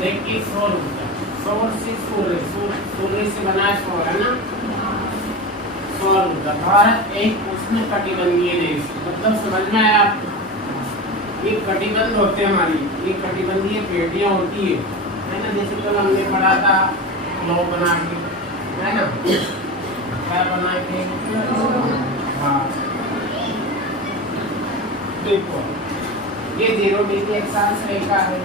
देखिए सौर ऊर्जा, सौर से सूर्य से बना है सौर, है ना। सौर ऊर्जा, भारत एक उष्णकटिबंधीय देश, मतलब समझ में आया आपको। ये कटिबंध होते हैं हमारी, ये कटिबंधीय पेटियां होती है ना। जैसे कल हमने पढ़ा था ग्लोब बना के, है ना, क्या बना के, हाँ देखो ये 0 डिग्री अक्षांश रेखा है,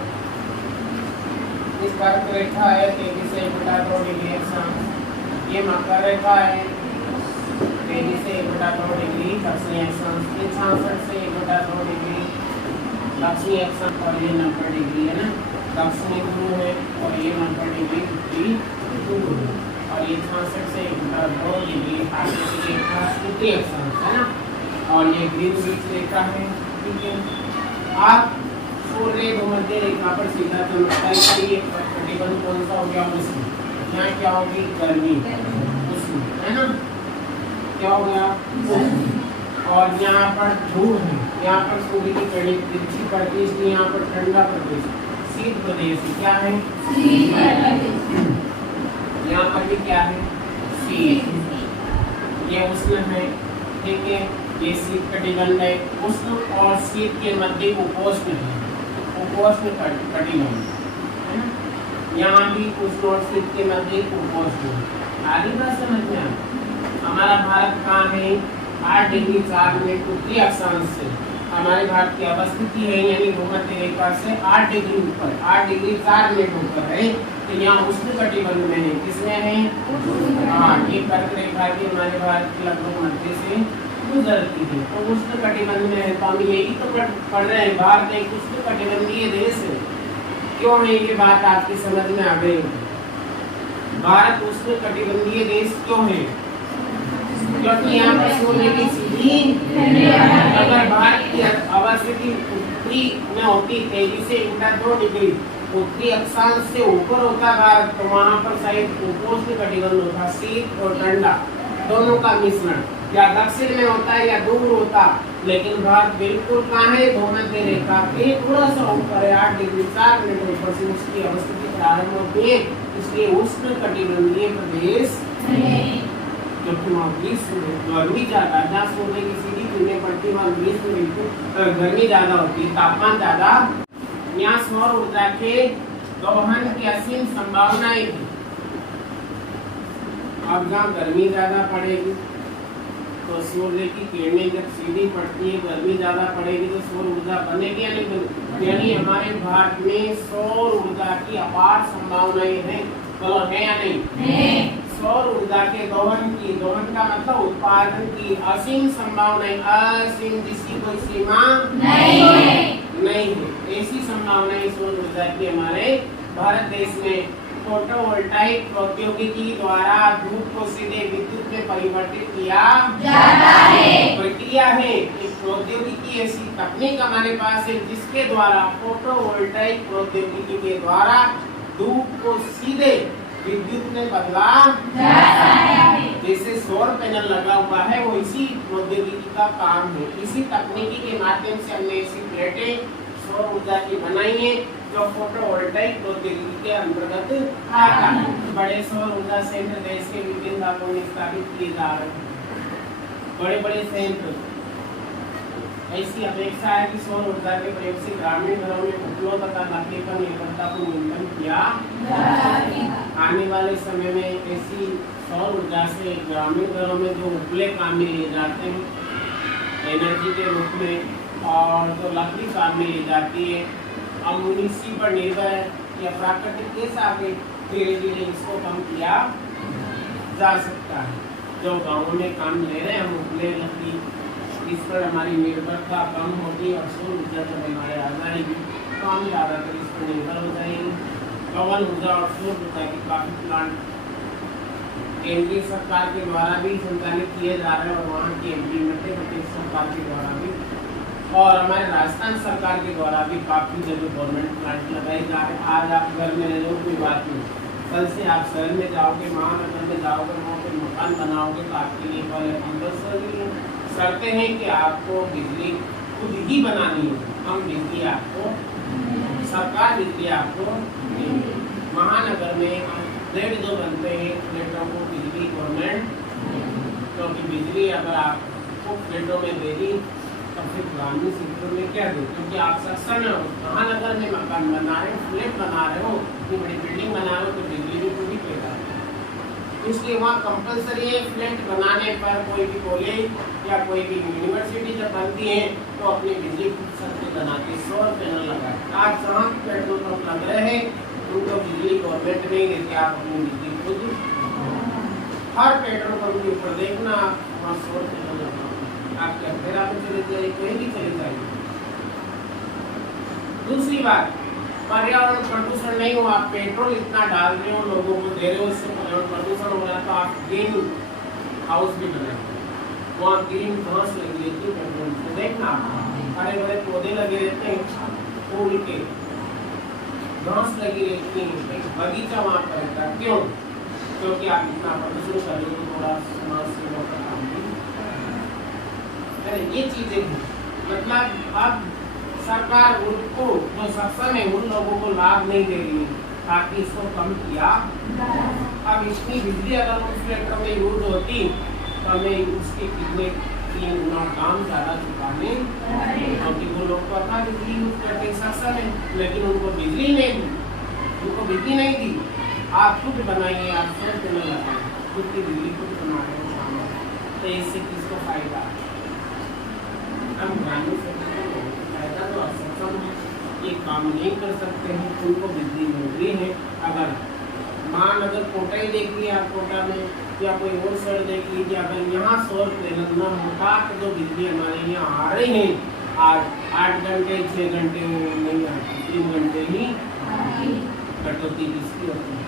इस कर्क रेखा है 33 से 1/2 डिग्री अक्षांश, ये मकर रेखा है 33 से 1/2 डिग्री दक्षिणी अक्षांश, ये 66 से 1/2 डिग्री दक्षिणी अक्षांश, और ये 90 डिग्री है ना दक्षिणी ध्रुव है, और ये 90 डिग्री उत्तरी ध्रुव है, और ये 66 से 1/2 डिग्री उत्तरी अक्षांश है ना। और ये ग्रीनविच रेखा है, ठीक है। आप सूर्य भूमध्य रेखा पर सीधा चमकता है, ये कटिबंध कौन सा हो गया, उष्ण। यहाँ क्या होगी, गर्मी, उष्ण, है ना, क्या हो गया, उष्ण। और यहाँ पर ध्रुव है, यहाँ पर सूर्य की किरणें तिरछी पड़ती है, इसलिए यहाँ पर ठंडा प्रदेश, शीत प्रदेश, क्या है, यहाँ पर भी क्या है, शीत, ये उष्ण है, ठीक है। ये शीत कटिबंध है, उष्ण और शीत के मध्य उपोष्ण है, उपोष्ण कटिबंध है ना। यहाँ भी उष्ण और शीत के मध्य उपोष्ण है। आगे बात समझ में आ, हमारा भारत कहाँ है, 8 डिग्री 4 मिनट उत्तरी अक्षांश से हमारे भारत की अवस्थिति है, यानी भूमध्य रेखा से 8 डिग्री ऊपर, 8 डिग्री 4 मिनट ऊपर है। तो यहाँ उष्ण कटिबंध में है, किसमें है, हाँ, ये कर्क रेखा की हमारे भारत के लगभग मध्य से गुजरती है, तो उष्ण कटिबंध में है। तो हम यही तो पढ़ रहे हैं, भारत एक उष्ण कटिबंधीय देश है। क्यों है ये बात आपकी समझ में आ गई, भारत उष्ण कटिबंधीय देश क्यों है, क्योंकि यहाँ पर सूर्य की सीधी, अगर भारत की अवस्थिति उत्तरी में होती 33 से 1/2 डिग्री उत्तरी अक्षांश से ऊपर होता भारत, तो वहाँ पर शायद उपोष्ण कटिबंध होता, शीत और ठंडा दोनों का मिश्रण, या दक्षिण में होता है या दूर होता। लेकिन भारत बिल्कुल कहाँ है, भूमध्य रेखा के थोड़ा सा ऊपर है, 8 डिग्री 4 मिनट ऊपर से उसकी अवस्थिति प्रारंभ होती है, इसलिए उष्ण कटिबंधीय प्रदेश क्योंकि वहाँ गर्मी ज्यादा, जहाँ सूर्य की सीधी किरणें पड़ती है वहाँ बिल्कुल गर्मी ज्यादा होती है, तापमान ज्यादा। यहाँ सौर ऊर्जा के दोहन की असीम संभावनाएं है। अब जहाँ गर्मी ज्यादा पड़ेगी तो सूर्य की किरणें जब सीधी पड़ती है, गर्मी ज्यादा पड़ेगी तो सौर ऊर्जा बनेगी या नहीं बनेगी, यानी हमारे भारत में सौर ऊर्जा की अपार संभावनाएं हैं, तो है या नहीं, सौर ऊर्जा के दोहन की, दोहन का मतलब उत्पादन की असीम संभावनाएं, असीम जिसकी कोई सीमा नहीं है, ऐसी संभावनाएं सौर ऊर्जा की हमारे भारत देश में। फोटोवोल्टाइक प्रौद्योगिकी द्वारा धूप को सीधे विद्युत में परिवर्तित किया जाता है, प्रक्रिया है, एक प्रौद्योगिकी ऐसी तकनीक हमारे पास है जिसके द्वारा फोटोवोल्टाइक प्रौद्योगिकी के द्वारा धूप को सीधे विद्युत में बदला जाता है। जैसे सौर पैनल लगा हुआ है वो इसी प्रौद्योगिकी का काम है। इसी तकनीकी के माध्यम से हमने ऐसी प्लेटें सौर ऊर्जा की बनाई है जो फोटोवोल्टाइक प्रौद्योगिकी के अंतर्गत आता है। बड़े सौर ऊर्जा संयंत्र देश के विभिन्न भागों में स्थापित किए जा रहे हैं, बड़े बड़े संयंत्र। ऐसी अपेक्षा है कि सौर ऊर्जा के प्रयोग से ग्रामीण घरों में उपयोग तथा लकड़ी पर निर्भरता को न्यूनतम किया आने वाले समय में ऐसी सौर ऊर्जा से ग्रामीण घरों में जो उपले काम में लिए जाते हैं एनर्जी के रूप में, और जो लकड़ी काम में ली जाती है, अम्युनिशी पर निर्भर है या प्राकृतिक के साथ धीरे धीरे इसको कम किया जा सकता है। जो गाँव में काम ले रहे हैं हम उपले लकड़ी, इस पर हमारी निर्भरता कम होगी और सौर ऊर्जा जब हमारे आ जाएगी तो हम ज़्यादातर इस पर निर्भर हो जाएंगे। पवन ऊर्जा और सौर ऊर्जा के काफी प्लांट केंद्रीय सरकार के द्वारा भी संचालित किए जा रहे हैं और वहाँ की मध्य प्रदेश सरकार के द्वारा भी और हमारे राजस्थान सरकार के द्वारा भी काफी जगह गवर्नमेंट प्लांट लगाए जा रहे हैं। आज आप घर में रह लो कोई बात नहीं, कल से आप शहर में जाओगे, महानगर में जाओगे, वहाँ पे मकान बनाओगे तो आपके लिए पहले कंपल्सरी शर्तें हैं कि आपको बिजली खुद ही बनानी है। हम बिजली आपको, सरकार बिजली आपको महानगर में 1.5-2 घंटे फ्लैटों को बिजली गवर्नमेंट, क्योंकि बिजली अगर आपको फ्लैटों में दे दी तो फिर ग्रामीण क्षेत्रों में क्या दे, क्योंकि आप सक्षम हो, महानगर में मकान बना रहे हो, फ्लैट बना रहे हो, इतनी बड़ी बिल्डिंग बना रहे हो तो बिजली भी पूरी पैदा है। इसलिए वहाँ कंपलसरी है फ्लैट बनाने पर कोई भी कॉलेज या कोई भी यूनिवर्सिटी जब बनती है तो अपनी बिजली खुद सबसे बनाती, सौर पैनल लगाए। आज जहाँ पेट्रोल पंप लग रहे हैं उनको बिजली गवर्नमेंट नहीं देती, आप अपनी बिजली खुद हर पेट्रोल पंप के ऊपर देखना वहाँ सौर पैनल लगा, आप क्या तेरा में चले जाइए, कोई भी चले जाइए। दूसरी बात, पर्यावरण प्रदूषण नहीं हो, आप पेट्रोल इतना डाल रहे हो, लोगों को दे रहे हो, इससे पर्यावरण प्रदूषण हो रहा है, तो आप ग्रीन हाउस भी बनाए, वहाँ ग्रीन घास लगी रहती है पेट्रोल से, देखना हरे भरे पौधे लगे रहते हैं, फूल के घास लगी रहती है, एक बगीचा वहाँ पर रहता है। क्यों? क्योंकि आप इतना प्रदूषण कर रहे हो तो थोड़ा समाज सेवा का काम भी, ये चीजें मतलब अब सरकार उनको जो सक्षम है उन लोगों को लाभ नहीं दे रही है, ताकि इसको कम किया। अब इतनी बिजली अगर उस फ्लैटों में यूज होती तो हमें उसके कितने 3 गुना दाम ज़्यादा चुकाने, क्योंकि वो लोग पता बिजली यूज करके सक्षम है, लेकिन उनको बिजली नहीं दी, उनको बिजली नहीं दी। आप खुद बनाइए, आप सौर पैनल लगाएं, खुद की बिजली खुद बना रहे हो, तो इससे किसको फायदा? हम ग्रामीण क्षेत्र में फायदा तो असक्षम है, ये काम नहीं कर सकते हैं, उनको बिजली मिल रही है। अगर मान अगर कोटा ही देख लिया, कोटा में या कोई और शहर देख लीजिए, अगर यहाँ सौर पैनल न होता तो जो बिजली हमारे यहाँ आ रही है आज 8 घंटे 6 घंटे नहीं आती, 3 घंटे ही कटौती किसकी होती है?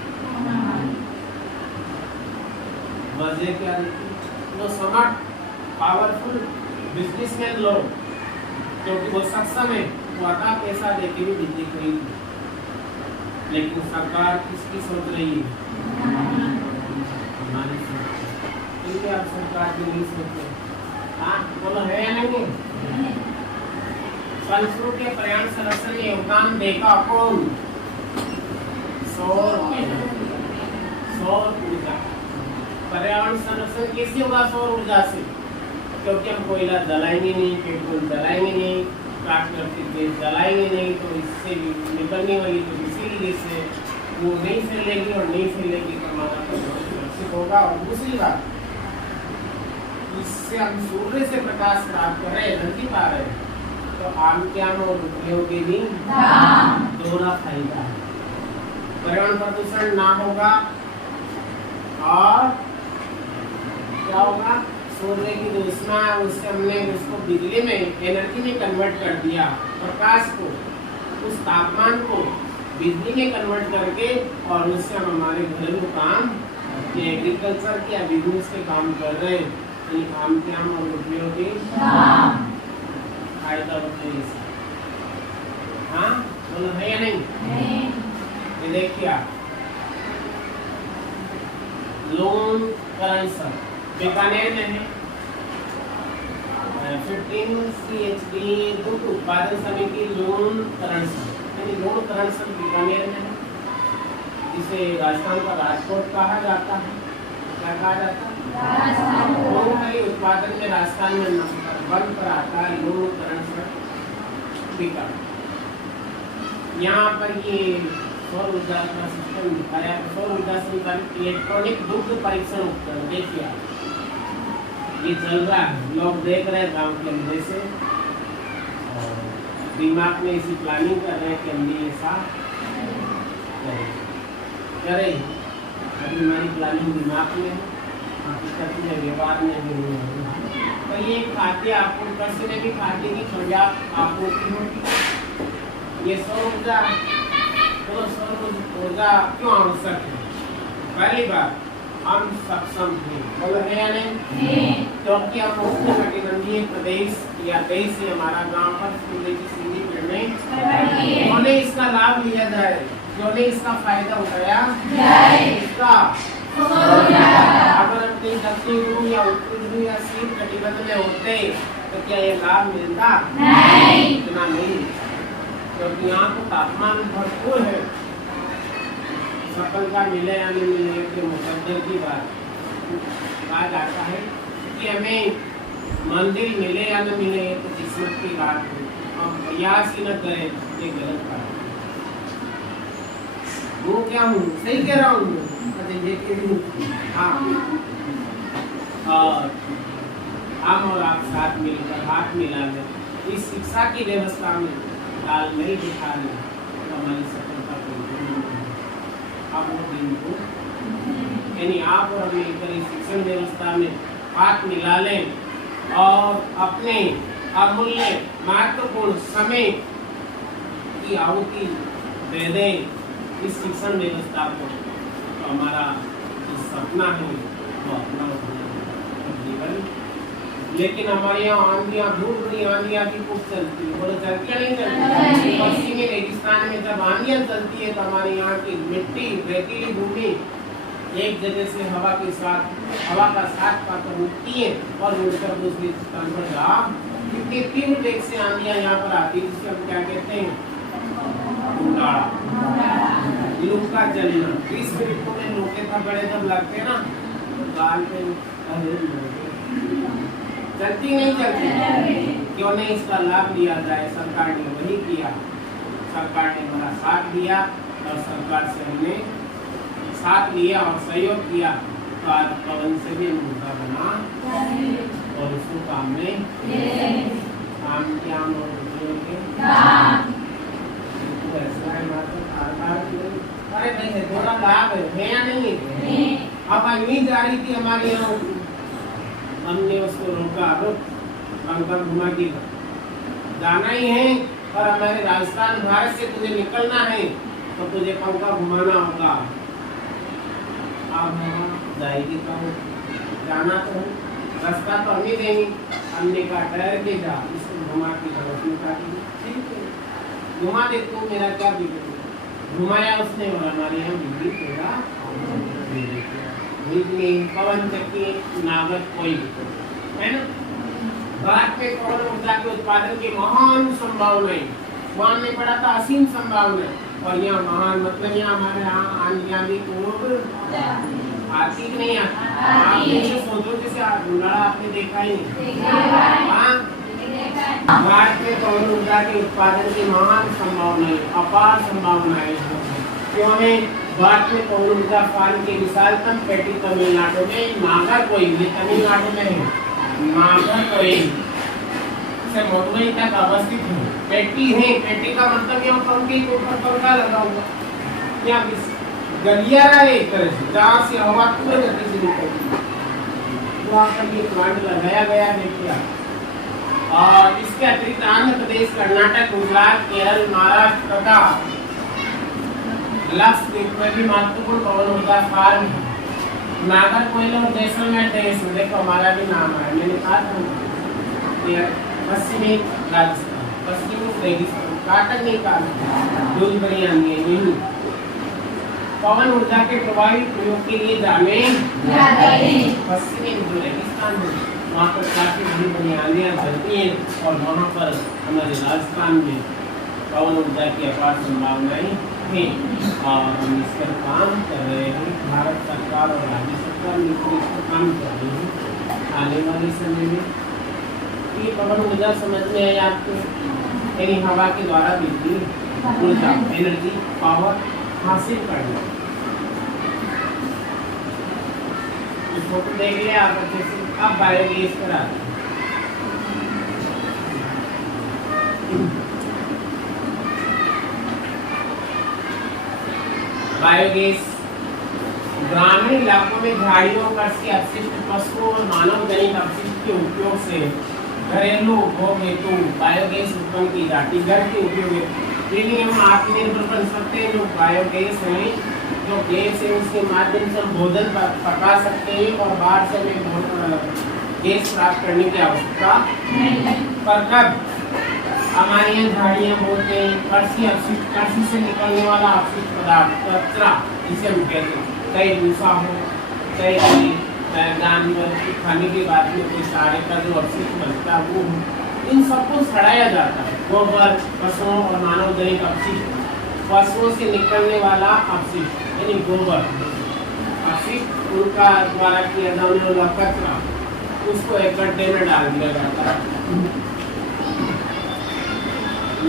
वजह क्या रहती? जो स्मार्ट पावरफुल बिजनेसमैन लोग, क्योंकि वो सक्षम है, वो आधा पैसा देके भी बिजली खरीदी, लेकिन सरकार किसकी सोच रही है? हमारी सोच, क्योंकि आप सरकार की नहीं सोचते। हाँ बोलो, है या नहीं? फलस्वरूप के पर्यावरण संरक्षण में योगदान देगा कौन? सौर ऊर्जा। पर्यावरण संरक्षण कैसे होगा? सौर ऊर्जा से, क्योंकि हम कोयला जलाएंगे नहीं, पेट्रोल जलाएंगे नहीं, प्राकृतिक गैस जलाएंगे नहीं, तो इससे निकलने वाली तो इसीलिए से वो नहीं फैलेगी, और नहीं फैलेगी तो हमारा सुरक्षित होगा। और दूसरी बात, इससे हम सूर्य से प्रकाश प्राप्त कर रहे हैं, एनर्जी पा रहे हैं, तो आम क्या और रुपयों के भी दोहरा फायदा है। पर्यावरण प्रदूषण ना होगा और क्या होगा? सूर्य की जो ऊष्मा है उससे हमने उसको बिजली में, एनर्जी में कन्वर्ट कर दिया, प्रकाश को, उस तापमान को बिजली में कन्वर्ट करके, और उससे हम हमारे घरेलू काम, एग्रीकल्चर के या बिजनेस के काम कर रहे हैं, तो आम के आम और रुपयों के फायदा होते हैं। हाँ बोलो, है या नहीं? ये देखिए आप, लोन करेंसर बीकानेर में है, 15 CHD दुग्ध उत्पादन समिति लोन करेंसर, यानी लोन करेंसर बीकानेर में है, जिसे राजस्थान का राजकोट कहा जाता है। क्या कहा जाता है? मूंगफली उत्पादन में राजस्थान में नंबर 1 पर आता है लोन करेंसर बीकानेर। यहाँ पर ये सौर ऊर्जा का सिस्टम दिखाया, सौर ऊर्जा से इलेक्ट्रॉनिक दुग्ध परीक्षण उपकरण, देखिए ये चल रहा है, लोग देख रहे हैं गांव के अंदर से, और दिमाग में इसी प्लानिंग कर रहे हैं कि हम भी ऐसा करें। अभी हमारी प्लानिंग दिमाग में है, हकीकत में व्यवहार में भी नहीं है। तो ये खाद्य आपूर्ति में भी खाद्य की पर्याप्त आपूर्ति होगी। ये सौर ऊर्जा, तो सौर ऊर्जा क्यों आवश्यक है? पहली बात, हम सक्षम थे, बोलो है या नहीं? क्योंकि हम मुख्य कटिबंधीय प्रदेश या देश से हमारा गांव पर सूर्य की सीधी किरणें, उन्होंने इसका लाभ लिया जाए, उन्होंने इसका फायदा उठाया इसका। अगर अपने दक्षिण ध्रुव या उत्तरी ध्रुव या शीत कटिबंध में होते तो क्या ये लाभ मिलता? नहीं, इतना नहीं, क्योंकि यहाँ तो तापमान भरपूर है, सफलता मिले या नहीं मिले तो मुकद्दर की बात। कहा जाता है कि हमें मंदिर मिले या न मिले तो किस्मत की बात है, हम प्रयास ही न करें ये गलत बात है। वो क्या हूँ, सही कह रहा हूँ हाँ। और हम और आप साथ मिलकर हाथ मिला लें, इस शिक्षा की व्यवस्था में तालमेल बिठा लें तो हमारी सफलता को आप वो दिन को यानी आप और हम मिलकर इस शिक्षण व्यवस्था में हाथ मिला लें और अपने अमूल्य महत्वपूर्ण समय की आहुति दे दें इस शिक्षण व्यवस्था को, तो हमारा जो सपना है वो अपना जीवन। लेकिन हमारे यहाँ आंधियाँ धूप बड़ी आंधियाँ भी खूब चलती है, बोलो चलती है नहीं चलती? पश्चिमी रेगिस्तान में जब आंधियाँ चलती है तो हमारे यहाँ की मिट्टी रेतीली भूमि एक जगह से हवा का साथ पाकर उठती है और उड़कर दूसरे स्थान पर जा कितनी तीव्र वेग से आंधियाँ यहाँ पर आती है, जिसको हम क्या कहते हैं, लू का चलना। 20 मिनट में लोके था बड़े जब लगते ना तो गाल पे चलती नहीं चलती, क्यों नहीं इसका लाभ लिया जाए। सरकार ने वही किया, सरकार ने हमारा साथ दिया और सरकार से हमने साथ लिया और सहयोग किया, तो आज पवन से भी मुद्दा बना और उसको काम में काम क्या ऐसा है अरे भाई थोड़ा लाभ है या नहीं है? अब अग्नि जा रही थी हमारे यहाँ, हमने उसको रोका, रुक पंखा घुमा के जाना ही है और हमारे राजस्थान भारत से तुझे निकलना है तो तुझे पंखा घुमाना होगा। अब जाएगी कहाँ, जाना तो रास्ता तो हम ही देंगे, हमने कहा ठहर के जा, इसको घुमा के ठीक है घुमा दे तू, मेरा क्या बिगड़, घुमाया उसने और हमारे यहाँ बिजली तेरा बिजली पवन चक्की नागत कोई है ना। भारत में पवन ऊर्जा के उत्पादन की महान संभावनाएं, वहां में पड़ा था असीम संभावना, और यहाँ महान मतलब यहाँ हमारे यहाँ आंधियाँ भी खूब आती नहीं आती। आप जैसे सोचो जैसे आपने देखा ही नहीं। भारत में पवन ऊर्जा के उत्पादन की महान संभावनाएं, अपार संभावनाएं क्यों है। भारत में पवन ऊर्जा फार्म की विशालतम पेटी तमिलनाडु में नागरकोइल, तमिलनाडु में है नागरकोइल से मदुरई तक अवस्थित है। पेटी है, पेटी का मतलब यहाँ पंखे के ऊपर पंखा लगा हुआ, क्या गलियारा है एक तरह से, जहाँ से हवा पूरे गति से निकलती है, वहाँ पर ये प्लांट लगाया गया है क्या। और इसके अतिरिक्त आंध्र प्रदेश, कर्नाटक, गुजरात, केरल, महाराष्ट्र तथा लक्षद्वीप में भी महत्वपूर्ण पवन ऊर्जा फार्म है। नागरकोइल और जैसलमेर देश में देखो हमारा भी नाम है, मैंने कहा था पश्चिमी राजस्थान, पश्चिमी रेगिस्तान, काटक नहीं कहा, दूध बड़ी आंधी है यही। पवन ऊर्जा के प्रभावी प्रयोग के लिए जाने पश्चिमी जो रेगिस्तान है वहाँ पर काफी बड़ी बड़ी आंधियाँ चलती हैं और वहाँ पर हमारे राजस्थान में पवन ऊर्जा की अपार संभावनाएं हैं और हम इस पर काम कर रहे हैं। भारत सरकार और राज्य सरकार मिलकर इस पर काम कर रही है। आने वाले समय में ये पवन ऊर्जा समझ में है आपको, यानी हवा के द्वारा बिजली ऊर्जा एनर्जी पावर हासिल करना। फोटो देख लिया आप अच्छे से। अब बायोगैस पर आते हैं। बायोगैस ग्रामीण इलाकों में झाड़ियों का अपशिष्ट, पशुओं और मानव जनित अपशिष्ट के उपयोग से घरेलू उपभोग हेतु बायोगैस उत्पन्न की जाती है। घर के उपयोग हेतु हम आत्मनिर्भर बन सकते हैं। जो बायोगैस है, जो गैस है, उसके माध्यम से हम भोजन पका सकते हैं और बाहर से हमें गैस प्राप्त करने की आवश्यकता पर कब हमारे यहाँ झाड़ियाँ बोलते हैं, कृषि से निकलने वाला अपशिष्ट पदार्थ कचरा जिसे हम कहते हैं, चाहे भूसा हो, चाहे जानवर खाने के बाद में कोई सारे का जो अपशिष्ट बचता है वो, इन सबको सड़ाया जाता है। गोबर, पशुओं और मानव जनित अपशिष्ट पशुओं से निकलने वाला अपशिष्ट यानी गोबर अपशिष्ट उनका द्वारा किया जाने वाला कचरा उसको एक गड्ढे में डाल दिया जाता है।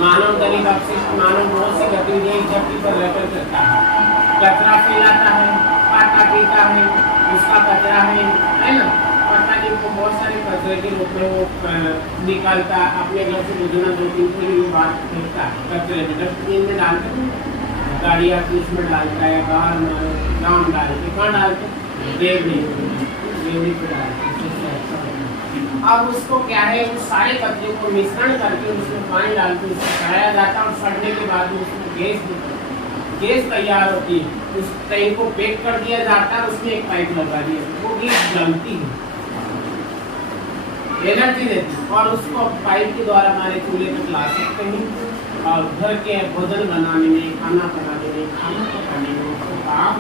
मानव दैनिक अपशिष्ट मानव बहुत सी गतिविधियां इस धरती पर रहकर करता है। कचरा फैलाता है, खाता पीता है, उसका कचरा है ना, पता नहीं वो बहुत सारे कचरे के रूप में वो निकालता अपने घर से गुजरना 2-3 थैली बाहर फेंकता है कचरे में, डस्टबिन में डालकर गाड़ी आती उसमें डालता है, बाहर गाँव में डालते, कहाँ डालते देवनी पे डालते। अब उसको क्या है उस सारे कचरे को मिश्रण करके उसमें पानी डालकर उसको सड़ाया जाता है और सड़ने के बाद उसमें गैस तैयार होती है। उस टैंक को पैक कर दिया जाता है, उसमें एक पाइप लगा दिया, वो गैस जलती है, एनर्जी देती है और उसको पाइप के द्वारा हमारे चूल्हे तक ला सकते हैं और घर के भोजन बनाने में, खाना बनाने में, खाना पकाने में उसको काम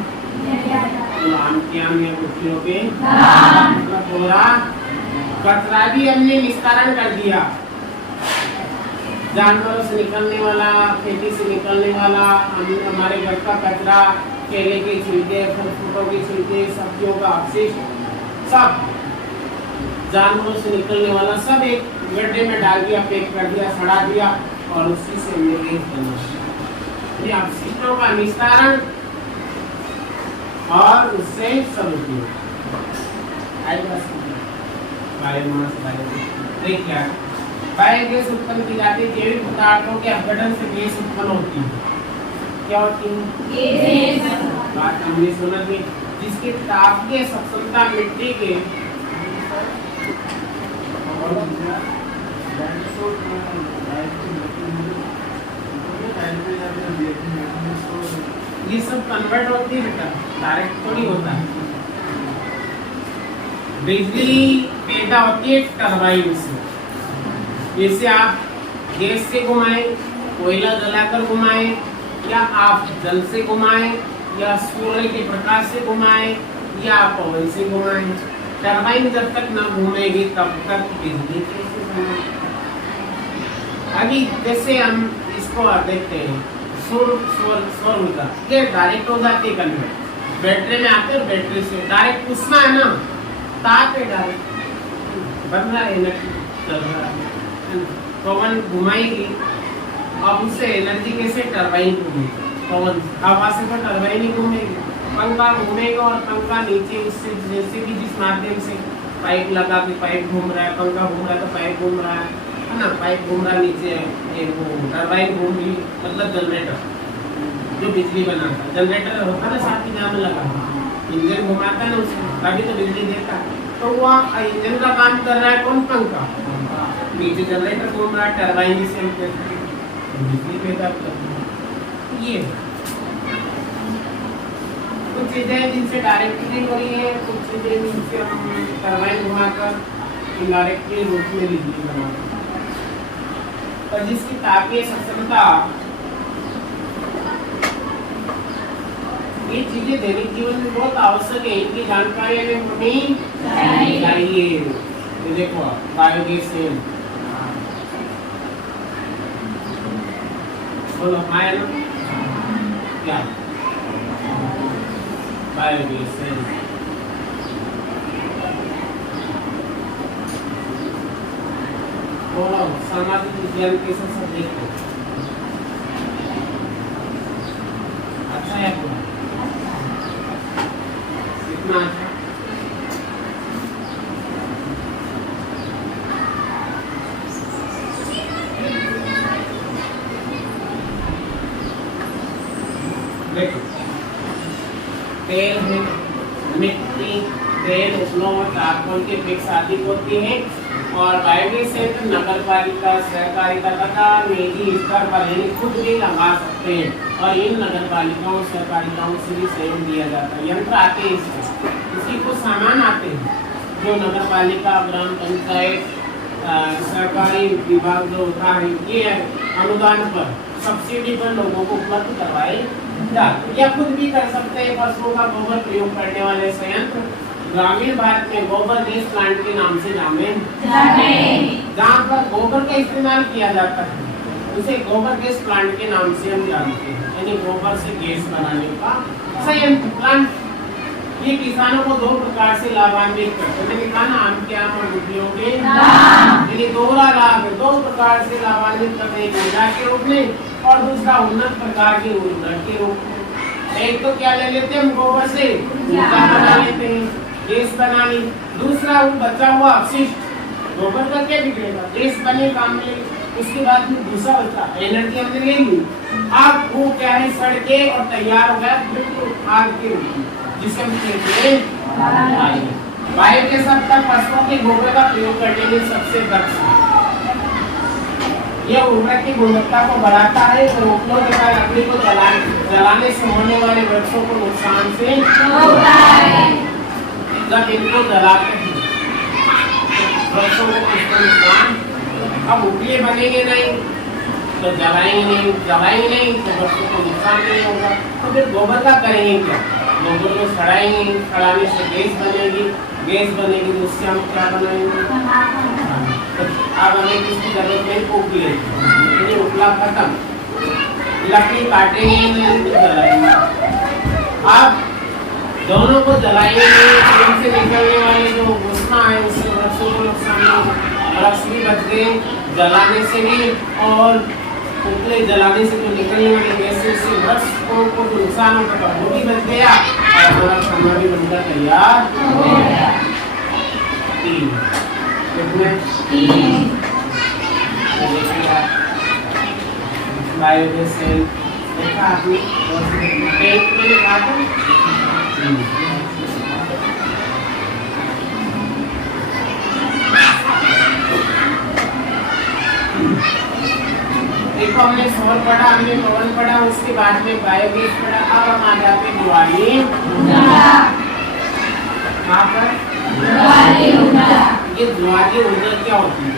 पूरा कचरा भी हमने निस्तारण कर दिया। जानवरों से निकलने वाला, खेती से निकलने वाला, हमारे घर का कचरा, केले के छिलके, फल फ्रूटों के छिलके, सब्जियों का अपशिष्ट, सब जानवरों से निकलने वाला सब एक गड्ढे में डाल दिया, पैक कर दिया, सड़ा दिया और उसी से हमने गैस बना। अपशिष्टों का निस्तारण और उससे सदुपयोग बायोगैस उत्पन्न की जाती है। जैविक पदार्थों के अपघटन से गैस उत्पन्न होती है। क्या होती है? बात हमने सुना थी, जिसकी तापीय सक्षमता मिट्टी के ये सब कन्वर्ट होती है बेटा, डायरेक्ट थोड़ी होता है। बिजली पैदा होती है टरबाइन से। जैसे आप गैस से घुमाएं, कोयला जलाकर घुमाएं, या आप जल से घुमाएं, या सूर्य के प्रकाश से घुमाएं, या आप पवन से घुमाएं, टरबाइन जब तक न घूमेगी तब तक बिजली कैसे घूमेगी। अभी जैसे हम इसको देखते हैं, सौर ऊर्जा ये डायरेक्ट हो जाती है कन्वर्ट, बैटरी में आते हैं, बैटरी से डायरेक्ट उसमें है ना, ताप है डायरेक्ट बन रहा है, एनर्जी चल रहा है, पवन घुमाएगी। अब उससे एनर्जी कैसे टरबाइन घूमेगी, पवन हवा से तो टरबाइन ही घूमेगी, पंखा घूमेगा और पंखा नीचे उससे जैसे भी जिस माध्यम से पाइप लगा के पाइप घूम रहा है, पंखा घूम रहा है तो पाइप घूम रहा है ना, पाइप घूम रहा नीचे वो टरबाइन घूम रही, मतलब जनरेटर जो बिजली बनाता है, जनरेटर होता है ना साथ ही जहाँ में लगा इंजन घुमाता है ना उसको, तभी तो बिजली देता है। तो वह इंजन का काम कर रहा है कौन, पंखा, नीचे जनरेटर घूम रहा है, टरबाइन जिसे हम कहते हैं बिजली पैदा करती है। ये कुछ चीजें जिनसे डायरेक्टली हो रही है, कुछ चीजें जिनसे हम टरबाइन घुमाकर इनडायरेक्टली रूप में बिजली बनाते हैं। और जिसकी तापीय सक्षमता, ये चीजें दैनिक जीवन में बहुत आवश्यक है, इनकी जानकारी हमें होनी चाहिए। ये देखो बायोगैस सेल, बोलो है ना क्या, बायोगैस सेल सामाजिक विज्ञान के सब देखो अच्छा है, इतना अच्छा। देखो तेल है, मिट्टी, तेल, उपलों और चारकोल के फिक्स आदि होती है। और बायोगैस से नगर पालिका, सहकारिता तथा निजी स्तर पर खुद भी लगा सकते हैं और इन नगर पालिकाओं, सहकारिताओं से भी सहयोग दिया जाता है। यंत्र आते हैं इससे, इसी को सामान आते हैं जो नगर पालिका, ग्राम पंचायत, सरकारी विभाग जो होता है, ये अनुदान पर, सब्सिडी पर लोगों को उपलब्ध करवाए जाते, या खुद भी कर सकते हैं। पशुओं का गोबर प्रयोग करने वाले संयंत्र ग्रामीण भारत में गोबर गैस प्लांट के नाम से जाने, जहाँ पर गोबर का इस्तेमाल किया जाता है उसे गोबर गैस प्लांट के नाम से हम जानते हैं। अपने गोबर से गैस बनाने का संयंत्र प्लांट। ये किसानों को 2 प्रकार से लाभान्वित करते हैं। मैंने कहा ना, आम के आम और गुठलियों के यानी दोहरा लाभ है। 2 प्रकार से लाभान्वित करते हैं, ऊर्जा के रूप में और दूसरा उन्नत प्रकार की ऊर्जा के रूप में। एक तो क्या ले लेते हैं हम, गोबर से ऊर्जा बना लेते हैं, गैस बना ली। दूसरा वो बचा हुआ अपशिष्ट गोबर का क्या बिगड़ेगा, गैस बने काम में। उसके बाद में दूसरा बचा एनर्जी हमने ले ली। अब वो क्या है, सड़ के और तैयार हो गया बिल्कुल खाद के रूप में, जिसे हम कहते हैं बायोगैस। तक पशुओं के गोबर का प्रयोग करने में सबसे दक्ष है। यह उर्वरक की गुणवत्ता को बढ़ाता है और रोपनों तथा लकड़ी को जलाने से होने वाले वृक्षों को नुकसान से रोकता है। जब इनको जलाते हैं वृक्षों को किसको नुकसान, अब उपले बनेंगे नहीं तो जलाएंगे नहीं तो वृक्षों को नुकसान नहीं होगा। तो फिर गोबर का करेंगे क्या, गोबर को सड़ाएंगे, सड़ाने से गैस बनेगी तो उससे हम क्या बनाएंगे। तो अब हमें किसकी जरूरत नहीं, उपले उपला खत्म, लकड़ी काटेंगे नहीं तो जलाएंगे। अब दोनों को जलाएंगे नहीं, इनसे निकलने वाले जो घुसना है उससे वृक्षों को नुकसान नहीं होगा। वृक्ष भी बच गए जलाने से भी, और उपले जलाने से जो निकलने वाले गैस से वृक्ष को तो नुकसान होगा, वो भी बच गया और हमारा खाना भी बनकर तैयार हो गया। 3 बायोगैस से देखा आपने, मैंने कहा था देखो, हमने सौर पढ़ा, हमने पवन पढ़ा, उसके बाद में बायोगैस पढ़ा। अब हम आ जाते हैं ज्वारी ऊर्जा। ये ज्वारी ऊर्जा क्या होती है,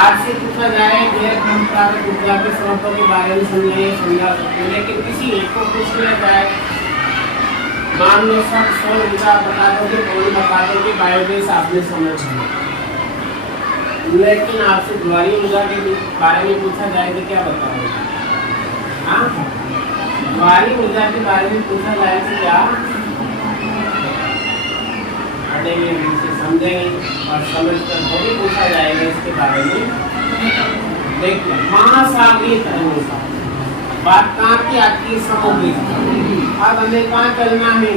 आज से पूछा जाए गैर परंपरागत ऊर्जा के स्रोतों के बारे में समझा सकते हैं, लेकिन किसी एक को पूछ लिया जाए, मान लो सब सौर ऊर्जा बता दोगे, पवन बता दोगे, बायोगैस आपने समझ लिया, लेकिन आपसे ज्वारी ऊर्जा के बारे में पूछा जाए तो क्या बताओगे। हाँ, ज्वारी ऊर्जा के बारे में पूछा जाए तो क्या पढ़ेंगे, इसे समझेंगे और समझकर वो भी पूछा जाएगा इसके बारे में। देखिए, महासागरीय तरंगों का बात कहाँ की आती है, समुद्र। अब हमें कहाँ चलना है,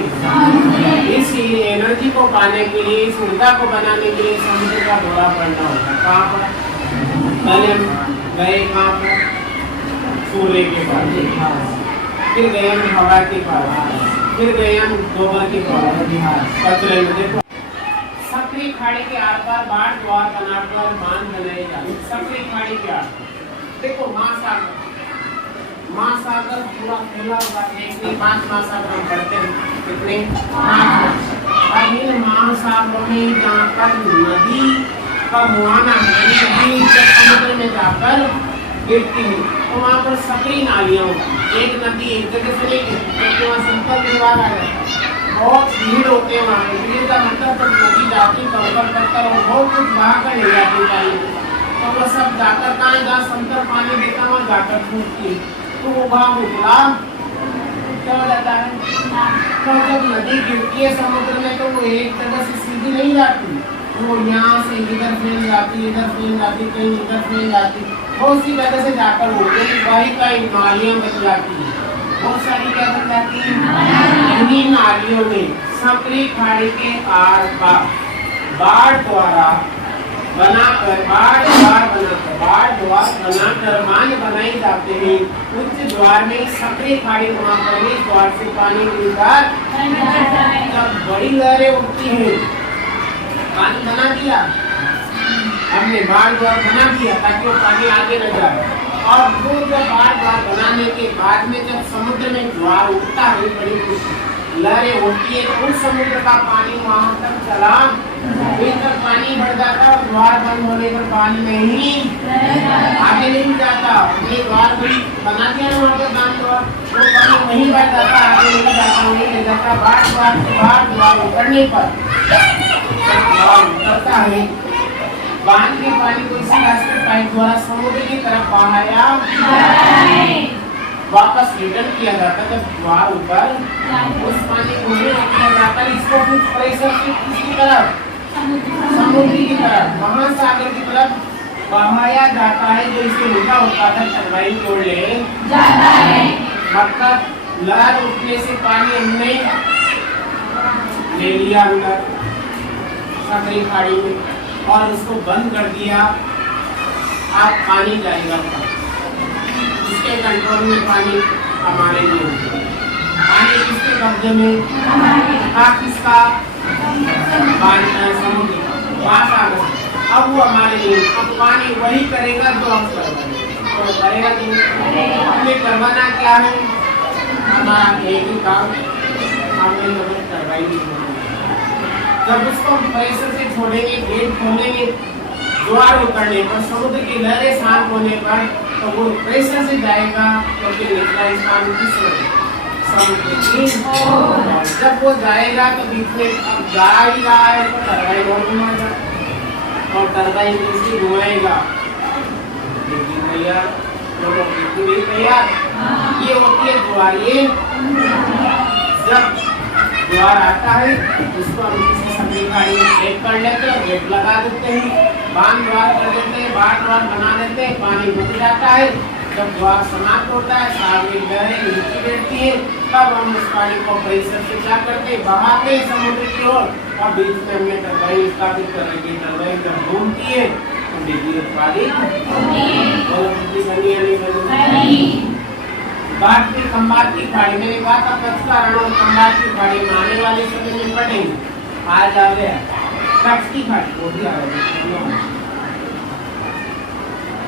इस एनर्जी को पाने के लिए, इस ऊर्जा को बनाने के लिए समुद्र का दौरा पड़ना होगा। कहाँ पर, पहले हम गए कहाँ पर, सूर्य के पास, फिर गए हम हवा के पास, फिर गए हम गोबर के पास, कचरे में। देखो, सक्रिय खाड़ी के आर पार बाढ़ द्वार बनाकर बांध बनाए जाते। सक्रिय खाड़ी के आर देखो, महासागर पूरा फैला हुआ है, 5 महासागर हम पढ़ते हैं, कितने 5। अब इन महासागरों में जहाँ पर नदी का मुहाना है, नदी जब समुद्र में जाकर गिरती है तो वहाँ पर सक्रिय नालियाँ होती। एक नदी एक जगह से लेकर क्योंकि वहाँ समतल निर्वाह आ जाता है, बहुत भीड़ होते हैं वहाँ। भीड़ का मतलब जब नदी जाती कंकर पत्थर और बहुत कुछ बहा कर ले जाती है, तो वो सब जाकर कहाँ, जहाँ समतल पानी देता वहाँ जाकर फूटती है, तो वो भाग उठला क्या हो जाता है। तो जब नदी गिरती है समुद्र में तो वो एक जगह से सीधी नहीं जाती, वो यहाँ से इधर फैल जाती, इधर फैल जाती, कहीं इधर फैल जाती, बहुत सी जगह से जाकर होती वही का नालियाँ बच जाती है, बहुत सारी क्या बन जाती है। इन्हीं नालियों में सक्रिय खाड़ी के आर पार बाढ़ द्वार बनाकर बांध बनाए जाते हैं। उच्च द्वार में सक्रिय खाड़ी वहाँ पर द्वार से पानी मिलकर जब बड़ी लहरें उठती हैं, पानी बना दिया हमने, बाढ़ द्वार बना दिया ताकि वो पानी आगे न जाए। और वो जब बाढ़ द्वार बनाने के बाद में जब समुद्र में ज्वार उठता है, बड़ी लहरें उठती है, तो उस समुद्र का पानी वहां तक चला, तक पानी बढ़ जाता और द्वार बंद होने पर पानी नहीं आगे नहीं जाता। ये द्वार बड़ी बना दिया ना वहाँ पर बांध द्वार, वो पानी वहीं बढ़ जाता, आगे नहीं जाता, वहीं रह जाता। बाढ़ द्वार उतरने पर द्वार उतरता है, बांध के पानी को इसी रास्ते पाइप द्वारा समुद्र की तरफ बहाया वापस रिटर्न किया जाता है। जब ज्वार ऊपर उस पानी को किया जाता है, इसको फिर प्रेशर से किसकी तरफ, समुद्री की तरफ, महासागर की तरफ बहाया जाता है, जो इससे उल्टा होता है टरबाइन की ओर ले जाता है। मतलब लहर उठने से पानी हमने ले लिया अंदर सागरी खाड़ी में और उसको बंद कर दिया। अब पानी जाएगा, इसके कंट्रोल में पानी हमारे लिए होगा। पानी किसके कब्जे में, किसका, समुद्र महासागर। अब वो हमारे लिए, अब पानी वही करेगा जो हम तो करेगा कि हमें करवाना क्या है, हमारा एक ही काम, हमें मदद करवाएगी। जब उसको हम प्रेशर से छोड़ेंगे, गेट खोलेंगे, ज्वार उतरने पर, समुद्र की लहरें शांत होने पर, तो वो प्रेशर से जाएगा, क्योंकि निचला स्थान समुद्र की। जब वो जाएगा तो बीच में अब जा ही रहा है तो टरबाइन और घुमाएगा और टरबाइन इसकी घुमाएगा। तैयार, तैयार। ये होती है ज्वार। ये जब ज्वार आता है उसको हम किसी सब्जी खाड़ी में चेक कर लेते हैं, गेट लगा देते हैं, बांध द्वार कर देते हैं, बाट द्वार बना देते हैं, पानी रुक जाता है। जब ज्वार समाप्त होता है, सागरी लहरें नीचे बैठती है, तब हम उस पानी को प्रेशर से क्या करते हैं, बहाते हैं समुद्र की ओर और बीच में हमने टरबाइन स्थापित कर रखी है। टरबाइन जब घूमती है तो बिजली उत्पादित बनी। बात की खंबात की खाड़ी, मैंने कहा था कच्छ रण और खंबात की खाड़ी में आने वाले समय में पढ़ेंगे। आज आ गया कच्छ की खाड़ी, वो भी आ गया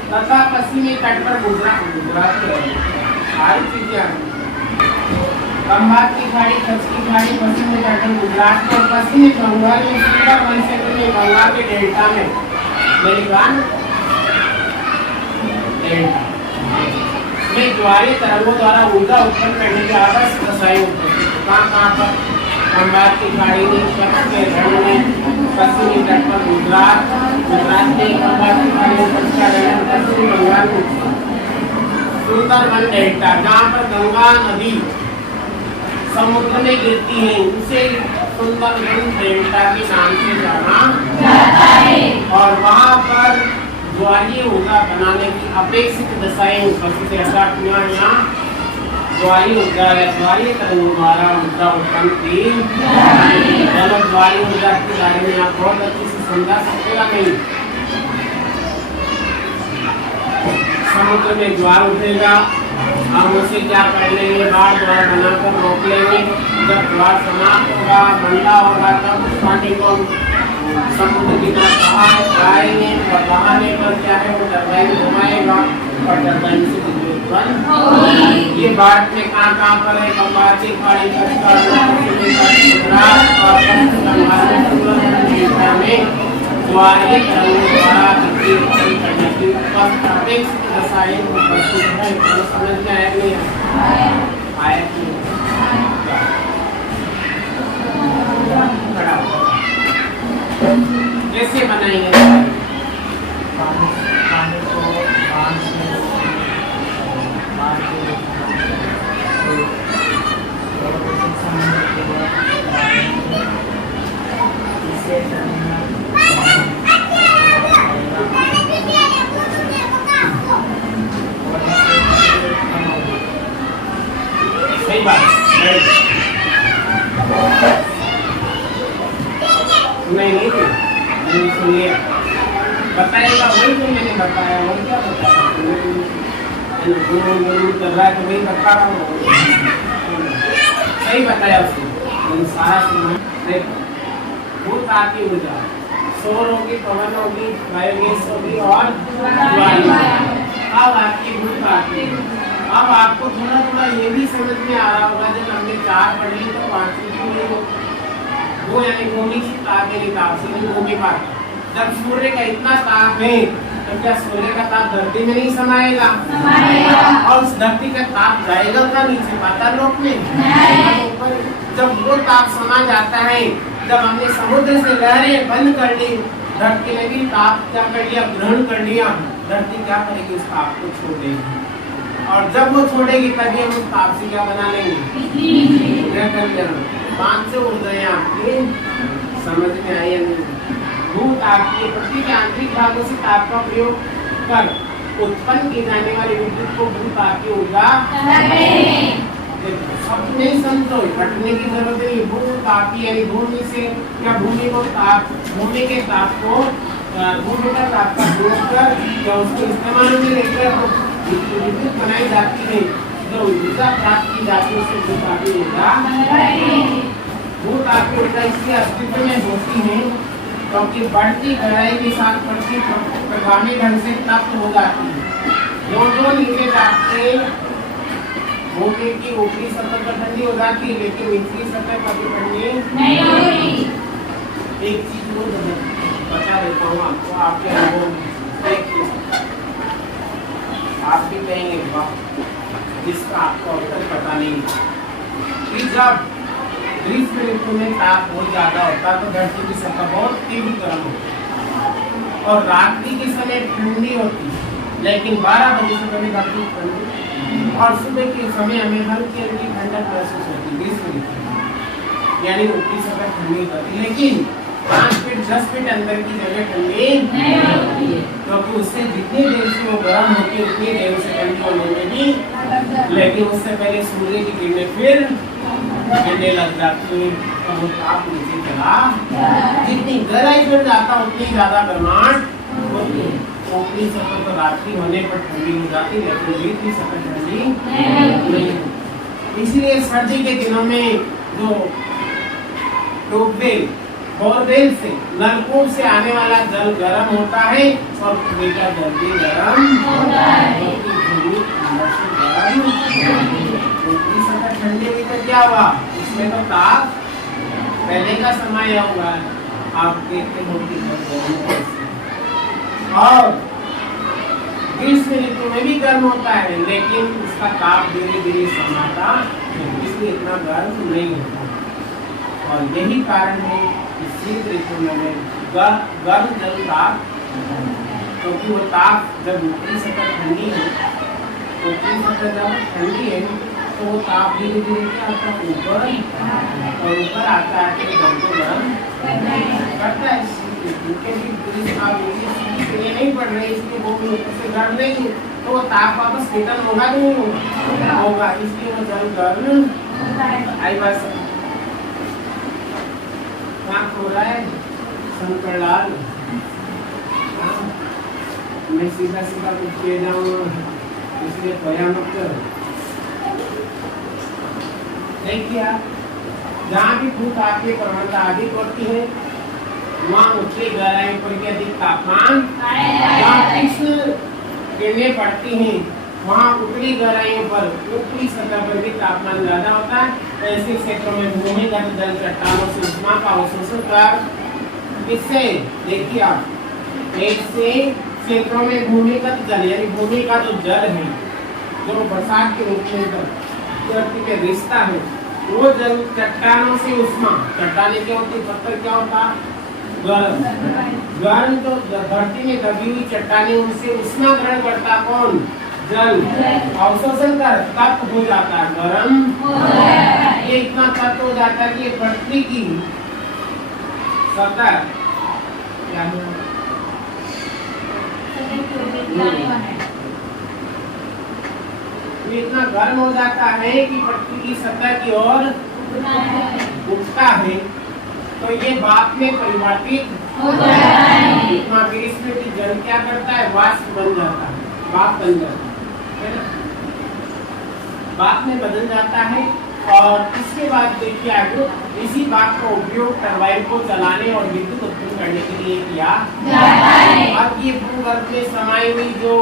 तथा पश्चिमी तट पर गुजरात सारी चीजें आ गई। खंबात की खाड़ी, कच्छ की खाड़ी, पश्चिमी तट पर गुजरात और पश्चिमी बंगाल में सुंदरबन क्षेत्र में गंगा के डेल्टा में मेलघाट डेल्टा में ज्वारीय तरंगों द्वारा ऊर्जा उत्पन्न करने के आदर्श रसायन कहाँ पर, खंबात की खाड़ी में, कच्छ के रण में, पश्चिमी तट पर गुजरात में, खंबात की खाड़ी में, कच्छ का रण, पश्चिमी बंगाल में, सुंदरबन डेल्टा जहाँ पर गंगा नदी समुद्र में गिरती है, उसे सुंदरबन डेल्टा के नाम से जाना जाता है। और वहाँ पर ज्वारीय ऊर्जा बनाने की अपेक्षित दशाएं उपस्थित है। यहाँ ज्वारीय ऊर्जा या ज्वारीय तरंगों द्वारा ऊर्जा उत्पन्न की ज्वारीय ऊर्जा के बारे में आप बहुत अच्छे से समझा सकते हैं। नहीं, समुद्र में ज्वार उठेगा, हम उसे क्या कर लेंगे, बाढ़ द्वार बनाकर रोक लेंगे। जब ज्वार समाप्त होगा, मंदा होगा, तब उस पानी को समुद्र की तरफ आएंगे और बहाने पर क्या है वो टरबाइन घुमाएगा और टरबाइन से बिजली उत्पन्न होगी। ये बात में कहाँ पर है, खंबात की खाड़ी, कच्छ का रण, गुजरात और में ज्वारीय तरंगों द्वारा बिजली उत्पन्न करने की अपेक्षित रसायन उपस्थित है। तो समझ में आया नहीं आया कि कैसे बनाएंगे पानी को बांध सही बात नहीं सुनिए, बताएगा वही जो मैंने बताया और क्या बताया, कर रहा है तो वही बता रहा हूँ, सही बताया उसने सारा सुना। भूत आती ऊर्जा, सौर होगी, पवन होगी, बायोगैस होगी और अब आपकी भूत आती। अब आपको थोड़ा थोड़ा ये भी समझ में आ रहा होगा, जब हमने 4 पढ़ ली तो 5वीं वो यानी भूमि की ताप के ताप से नहीं, भूमि का जब सूर्य का इतना ताप है तो क्या सूर्य का ताप धरती में नहीं समाएगा? और उस धरती का ताप जाएगा क्या नीचे पाताल लोक में? ऊपर जब वो ताप समा जाता है, जब हमने समुद्र से लहरें बंद कर दी, धरती ने भी ताप क्या कर लिया, ग्रहण कर लिया, धरती क्या करेगी, उस ताप को छोड़ देगी। और जब वो छोड़ेगी तभी हम उस ताप से क्या बना लेंगे, क्या कर लेना। 5 से ऊर्जाएं आपकी समझ में आई या नहीं। भू ताप की पृथ्वी के आंतरिक भागों से ताप का प्रयोग कर उत्पन्न की जाने वाली विद्युत को भू ताप की ऊर्जा सब नहीं समझो, हटने की जरूरत नहीं। भू ताप यानी भूमि से या भूमि को ताप, भूमि के ताप को भूमि का ताप का प्रयोग कर या उसको इस्तेमाल में लेकर विद्युत बनाई जाती है, जो ऊर्जा प्राप्त की जाती है उसे भू ताप की ऊर्जा। भू ताप की ऊर्जा इसके अस्तित्व में होती है क्योंकि बढ़ती गहराई के साथ पृथ्वी प्रगामी ढंग से प्राप्त हो जाती है। जो नीचे जाते भूमि की ऊपरी सतह पर ठंडी हो जाती है, लेकिन निचली सतह पर ठंडी नहीं होती। एक चीज वो बता देता हूँ आपको, आपके अनुभव आप भी कहेंगे जिसका आपको अब तक पता नहीं कि जब ग्रीष्म ऋतु में ताप बहुत ज्यादा होता है तो धरती की सतह बहुत तीव्र गर्म होती और रात्रि के समय ठंडी होती, लेकिन 12 बजे से पहले धरती ठंडी और सुबह के समय हमें हल्की हल्की ठंडक महसूस होती ग्रीष्म ऋतु, यानी ऊपरी सतह ठंडी होती, लेकिन 5 फीट 10 फीट अंदर की जगह ठंडी नहीं होती है क्योंकि उससे जितनी देर से वो गर्म होती है उतनी देर से ठंडी होने में भी, लेकिन उससे पहले सूर्य की किरणें फिर गिरने लग जाती है तो वो ताप नीचे चला, जितनी गहराई पर जाता उतनी ज्यादा गर्माहट होती है। ऊपरी सतह तो रात्रि होने पर ठंडी हो जाती है, लेकिन नीचली सतह ठंडी नहीं होती। इसलिए सर्दी के दिनों में जो ट्यूबवेल बोरवेल से नलकूप से आने वाला जल गर्म होता है और कुएं का जल भी गर्म होता है। ऊपरी सतह ठंडी हुई तो क्या हुआ, इसमें तो ताप पहले का समय होगा, आप देखते हो कि और ग्रीष्म ऋतु में भी गर्म होता है, लेकिन उसका ताप धीरे धीरे समाता इसलिए इतना गर्म नहीं होता। और यही कारण है कि शीत ऋतु में गर्म जल ताप, क्योंकि वो ताप जब ऊपरी सतह ठंडी है, ऊपरी सतह जब ठंडी है तो वो ताप धीरे धीरे क्या आता है ऊपर, और ऊपर आता है तो जल को गर्म करता है। इसलिए नहीं पड़ रही, इसलिए वो ऊपर से गर्म नहीं तो वो ताप वापस रिटर्न होगा कि नहीं होगा, इसलिए वो जल गर्म। आई बात हो रहा है शंकर लाल, मैं सीधा सीधा कुछ कह जाऊंगा इसलिए खोया मत करो। देखिए जहाँ भी भू ताप की प्रवणता अधिक होती है वहाँ उच्च गहराई पर के अधिक तापमान, जहाँ तीक्ष्ण किरणें पड़ती हैं वहाँ ऊपरी गहराइयों पर ऊपरी सतह पर भी तापमान ज्यादा होता है। ऐसे क्षेत्रों में भूमिगत जल चट्टानों से उष्मा का अवशोषण कर इससे देखिए आप ऐसे क्षेत्रों में भूमिगत जल यानी भूमि का जो जल है जो बरसात के रूप में धरती में रिश्ता है वो जल चट्टानों से उष्मा, चट्टाने क्या होती, पत्थर क्या होता गर्म, गर्म तो धरती में दबी हुई चट्टाने उनसे उष्मा ग्रहण करता कौन, जल अवशोषण कर तप्त हो जाता है गर्म, ये इतना तप्त हो जाता है कि पृथ्वी की सतह क्या ये इतना गर्म हो जाता है कि पृथ्वी की सतह की ओर उठता है तो ये भाप में परिवर्तित हो जाता है। इतना ग्रीष्म की जल क्या करता है, वाष्प बन जाता है, भाप बन जाता है ना, भाप में बदल जाता है। और इसके बाद देखिए आगे इसी भाप का उपयोग टरबाइन को चलाने और विद्युत उत्पन्न करने के लिए किया जाता है। अब ये भूगर्भ में समाई हुई जो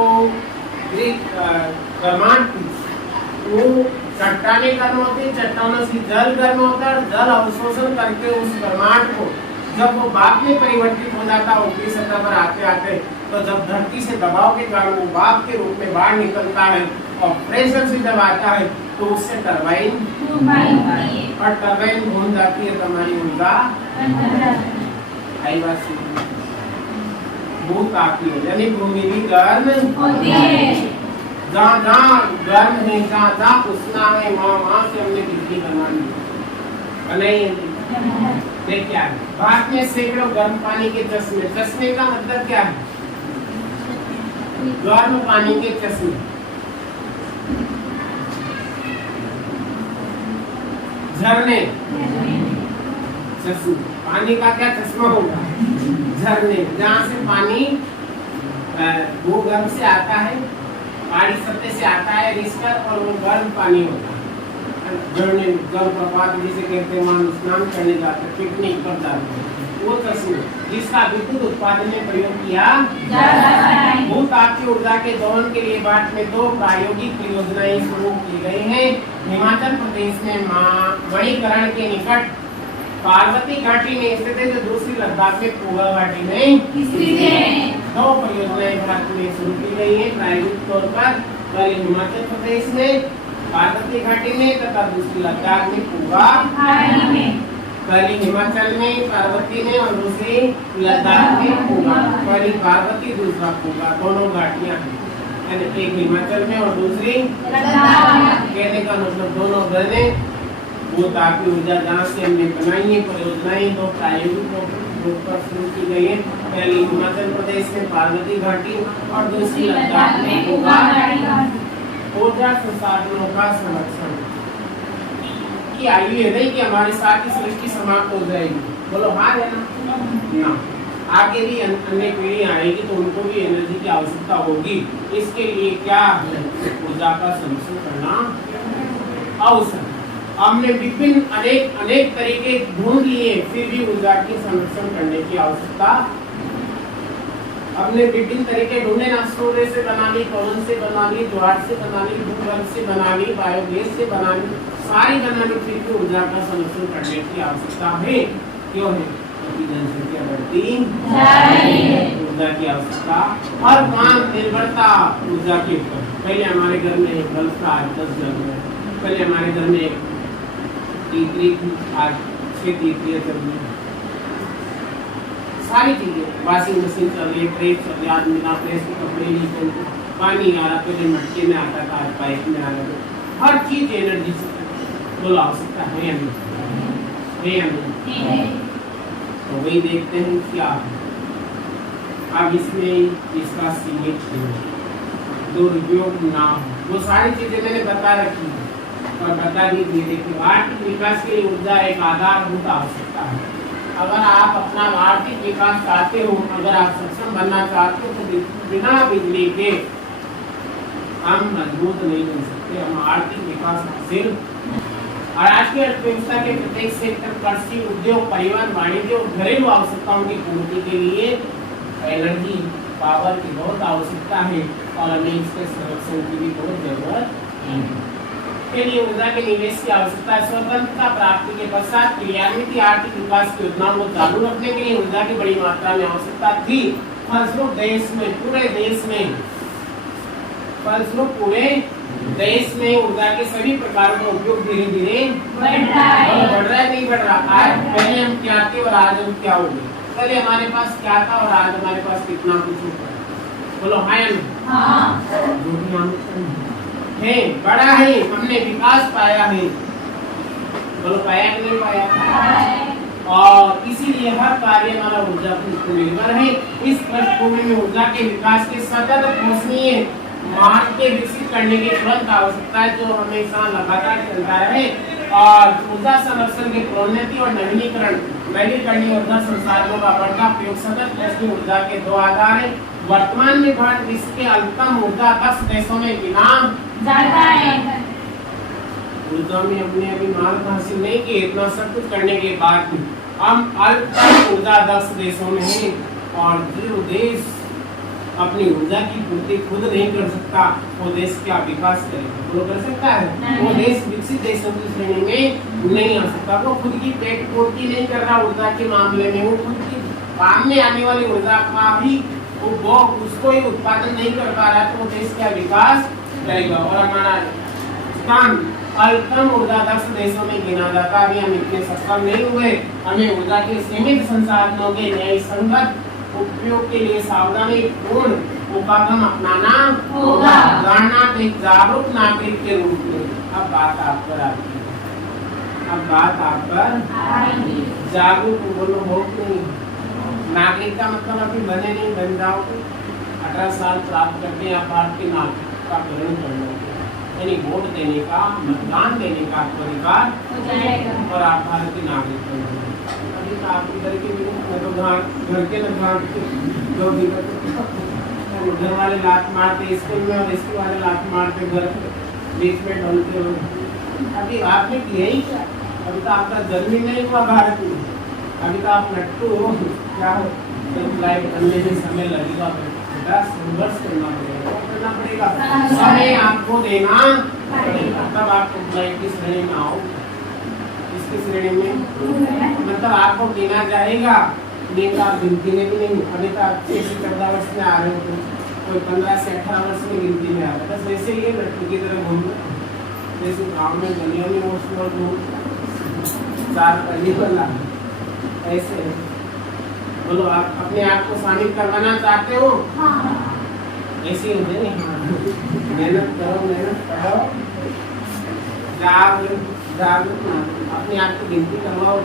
गर्मांड वो चट्टाने गर्म होती है, चट्टानों से जल गर्म होता है, जल अवशोषण करके उस गर्मांड को जब वो भाप में परिवर्तित हो जाता है ऊपरी सतह पर आते आते, तो जब धरती से दबाव के कारण वो भाप के रूप में बाहर निकलता है और प्रेशर से जब आता है तो उससे टरबाइन और टरबाइन घूम जाती है तुम्हारी ऊर्जा। आई बात भू तापी यानी भूमि भी गर्म होती है। जहाँ जहाँ गर्म है, जहाँ जहाँ उष्णा है, वहाँ से हमने बिजली बनाई है। देख क्या है, भारत में सैकड़ों गर्म पानी के चश्मे। चश्मे का मतलब क्या है? गर्म पानी के चश्मे। झरने, चश्मे, पानी का क्या चश्मा होगा? झरने, जहाँ से पानी भूगर्भ से आता है, पहाड़ी सतह से आता है रिसकर, और वो गर्म पानी होता है। झरने, जलप्रपात जिसे कहते हैं, वहाँ स्नान करने जाते हैं, पिकनिक पर जाते हैं, वो चश्मे जिसका विद्युत उत्पादन में प्रयोग किया जाता है। भू-तापीय ऊर्जा के दोहन के लिए भारत में 2 प्रायोगिक परियोजनाएं शुरू की गई हैं। हिमाचल प्रदेश में मणिकरण के निकट पार्वती घाटी में स्थित है, जो दूसरी लद्दाख में पूर्वा घाटी में स्थित है। 2 परियोजनाएं भारत में शुरू की गई है प्रायोगिक तौर पर, पहले हिमाचल प्रदेश में पार्वती घाटी में तथा दूसरी लद्दाख में पूर्वा घाटी में। पहली हिमाचल में पार्वती में और दूसरी लद्दाख में पूर्वा। पहली पार्वती, दूसरा पूर्वा, दोनों घाटियां हैं, यानी एक हिमाचल में और दूसरी लद्दाख। कहने का मतलब दोनों बने भू-तापीय ऊर्जा जहाँ से हमने बनाई है परियोजनाएं, 2 प्रायोगिक रूप पर शुरू की गई है। पहली हिमाचल प्रदेश में पार्वती घाटी और दूसरी लद्दाख में पूर्वा घाटी। ऊर्जा संसाधनों का संरक्षण की आयु है नहीं कि हमारे साथ ही सृष्टि समाप्त हो जाएगी। बोलो हाँ है ना? आगे भी अन्य पीढ़ियां आएगी तो उनको भी एनर्जी की आवश्यकता होगी। इसके लिए क्या ऊर्जा का संरक्षण करना आवश्यक। हमने विभिन्न अनेक तरीके ढूंढ लिए, फिर भी ऊर्जा की संरक्षण करने की आवश्यकता। हमने विभिन्न तरीके ढूंढे ना, सूर्य से बना ली, पवन से बना ली, ज्वार से बना ली, भूगर्भ से बना ली, बायोगैस से बना ली, सारी बना ली, फिर भी ऊर्जा का संरक्षण करने की आवश्यकता है। क्यों है? क्योंकि जनसंख्या बढ़ती जा रही है, ऊर्जा की आवश्यकता हर काम निर्भरता ऊर्जा के ऊपर। पहले हमारे घर में एक बल्ब था, आज 10 बल्ब है। पहले हमारे घर में एक तीतरी थी, आज 6 तीतरियां चल रही है। सारी चीजें, वॉशिंग मशीन चल रही है, प्रेस चल रही है, आज बिना प्रेस के कपड़े नहीं धोते, पानी आ रहा, पहले मटके में आता था, आज पाइप में आ रहा। हर चीज एनर्जी से बोला आवश्यकता है या नहीं? तो वही देखते हैं क्या है। अब इसमें इसका सीमित दुरुपयोग ना हो, वो सारी चीजें मैंने बता रखी है और बता भी दी। देखिए, आर्थिक विकास के लिए ऊर्जा एक आधारभूत आवश्यकता है। अगर आप अपना आर्थिक विकास चाहते हो, अगर आप सक्षम बनना चाहते हो, तो बिना बिजली के हम मजबूत नहीं बन सकते, हम आर्थिक विकास हासिल। और आज की अर्थव्यवस्था के प्रत्येक सेक्टर, कृषि, उद्योग, परिवहन, वाणिज्य और घरेलू आवश्यकताओं की पूर्ति के लिए एनर्जी पावर की बहुत आवश्यकता है और हमें इसके संरक्षण की भी बहुत जरूरत है। के लिए ऊर्जा के निवेश की आवश्यकता है। स्वतंत्रता प्राप्ति के पश्चात क्रियान्वित आर्थिक विकास की योजनाओं को चालू रखने के लिए ऊर्जा की बड़ी मात्रा में आवश्यकता थी। फलस्वरूप देश में, पूरे देश में, फलस्वरूप पूरे देश में ऊर्जा के सभी प्रकारों का उपयोग धीरे धीरे बढ़ रहा है, नहीं बढ़ रहा। आज पहले हम क्या थे और आज हम क्या हो गए? पहले हमारे पास क्या था और आज हमारे पास कितना कुछ होता है? बोलो हाँ या नहीं? है, बड़ा है, हमने विकास पाया है। बोलो पाया कि नहीं पाया? और इसीलिए हर कार्य हमारा ऊर्जा पर निर्भर है। इस पृष्ठभूमि में ऊर्जा के विकास के सतत पोषणीय मार्ग के विकसित करने की तुरंत आवश्यकता है, जो हमेशा लगातार चलता रहे। और ऊर्जा संरक्षण के प्रोन्नति और नवीकरणीय ऊर्जा संसाधनों का बढ़ता प्रयोग सतत पोषणीय ऊर्जा के 2 आधार है। वर्तमान में भारत विश्व के अल्पतम ऊर्जा 10 देशों में गिना जाता है। ऊर्जा में अपने अभी मार्ग हासिल नहीं किए, इतना सब कुछ करने के बाद भी हम अल्पतम ऊर्जा 10 देशों में है। और जो देश अपनी ऊर्जा की पूर्ति खुद नहीं कर सकता, वो देश क्या विकास करेगा? वो कर सकता है? वो देश विकसित देशों की श्रेणी में नहीं आ सकता। वो खुद की पेट पूर्ति नहीं कर रहा ऊर्जा के मामले में, वो खुद की काम में आने वाली ऊर्जा का भी वो उसको ही उत्पादन नहीं कर पा रहा, तो वो देश क्या विकास करेगा? और हमारा स्थान अल्पतम ऊर्जा 10 देशों में गिना जाता। अभी हम इतने सक्षम नहीं हुए। हमें ऊर्जा के सीमित संसाधनों के न्याय संगत उपयोग के लिए सावधानी पूर्ण उपक्रम अपनाना होगा। गणना एक जागरूक नागरिक के रूप में। अब बात आप पर आती है, अब बात आप पर जागरूक बोलो वोट नहीं। नागरिक का मतलब अभी बने नहीं, बन जाओ 18 साल प्राप्त करके आप भारत के नागरिक का ग्रहण कर लोगे, यानी वोट देने का, मतदान देने का आपको अधिकार और आप भारत के नागरिक बन जाओगे। अभी तो आपकी घर के तो घर के दो दिक्कत, घर वाले लात मारते स्कूल में और स्कूल वाले लात मारते घर बीच में ढलते हो। अभी आपने किया ही क्या? अभी तो आपका जन्म ही नहीं हुआ भारत में, अभी तो आप नट्टू हो। क्या हो लाइट बनने में समय लगेगा, बेटा संघर्ष करना पड़ेगा, समय आपको देना पड़ेगा, तब आप लाइट की श्रेणी में आओ। इसकी श्रेणी में मतलब आपको गिना जाएगा, लेकिन आप गिनती में भी नहीं। अभी तो आप 6 से 14 वर्ष में आ रहे हो, कोई 15 से 18 वर्ष में गिनती में आ रहा है। बस वैसे ही लट्टू की तरह घूम रहे, जैसे गाँव में गलियों में घूम 4 पहिए वाला ऐसे। बोलो आप अपने आप को शामिल करवाना चाहते हो? ऐसे हो जाए, मेहनत करो, अपने आप की गिनती करवाओ।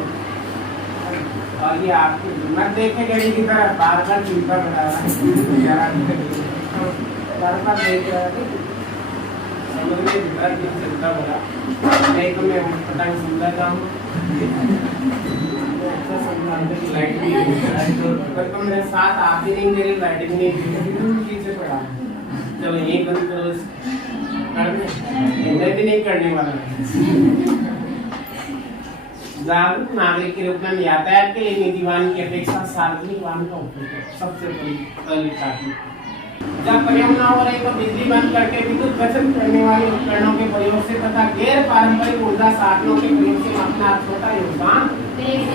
और ये आपकी मत देखे गई की तरह बार बार चिंता बढ़ा रहा है, बार बार देख रहा है, समझ में चिंता बढ़ा नहीं तो मैं पतंग समझा जाऊँ लाइट भी मेरे साथ आप ही नहीं, मेरी लाइट भी नहीं पीछे पड़ा। चलो ये बंद करो, मैं भी नहीं करने वाला। जागरूक नागरिक के रूप में यातायात के लिए निजी वाहन की अपेक्षा सार्वजनिक वाहन का उपयोग सबसे पहली प्राथमिकता। जब प्रयोग न हो रहे तो बिजली बंद करके विद्युत बचत करने वाले उपकरणों के प्रयोग से तथा गैर पारंपरिक ऊर्जा साधनों के प्रयोग से अपना छोटा योगदान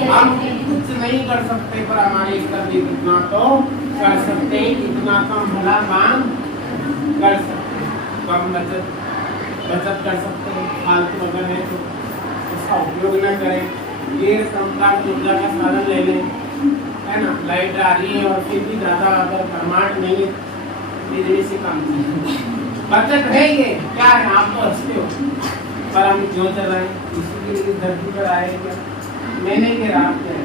हम कुछ नहीं कर सकते, पर हमारे स्तर भी कितना तो कर सकते हैं, कितना कम भला काम कर सकते हैं, कम बचत कर सकते हैं। फालतू अगर है तो उसका उपयोग न करें, गैर परंपरागत ऊर्जा का साधन ले लें, है ना। लाइट आ रही है और फिर भी ज्यादा अगर परमाणु नहीं है, बिजली से कम बचत है, ये क्या है? आप तो हंसते हो, पर हम क्यों चल रहे हैं? इसी के लिए धरती पर आए क्या? मैं नहीं कह रहा, आप कह रहे।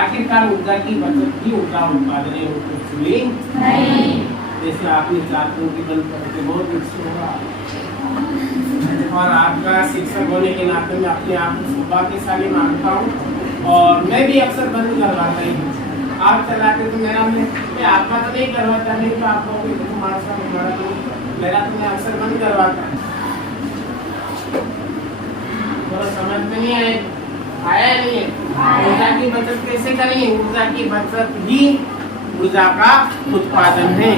आखिरकार ऊर्जा की बचत ही ऊर्जा उत्पादन है, कुछ भी नहीं। जैसे आपने छात्रों की बंद करके बहुत अच्छा होगा, और आपका शिक्षक होने के नाते मैं अपने आप को सौभाग्यशाली मानता हूँ। और मैं भी अक्सर बंद करवाता हूँ, आप चलाते तो मेरा मैं आपका तो नहीं करवाता, नहीं तो आप लोग मेरा तो मैं अक्सर बंद करवाता। थोड़ा समझ में नहीं आया नहीं है? ऊर्जा की बचत कैसे करेंगे? ऊर्जा की बचत ही ऊर्जा का उत्पादन है।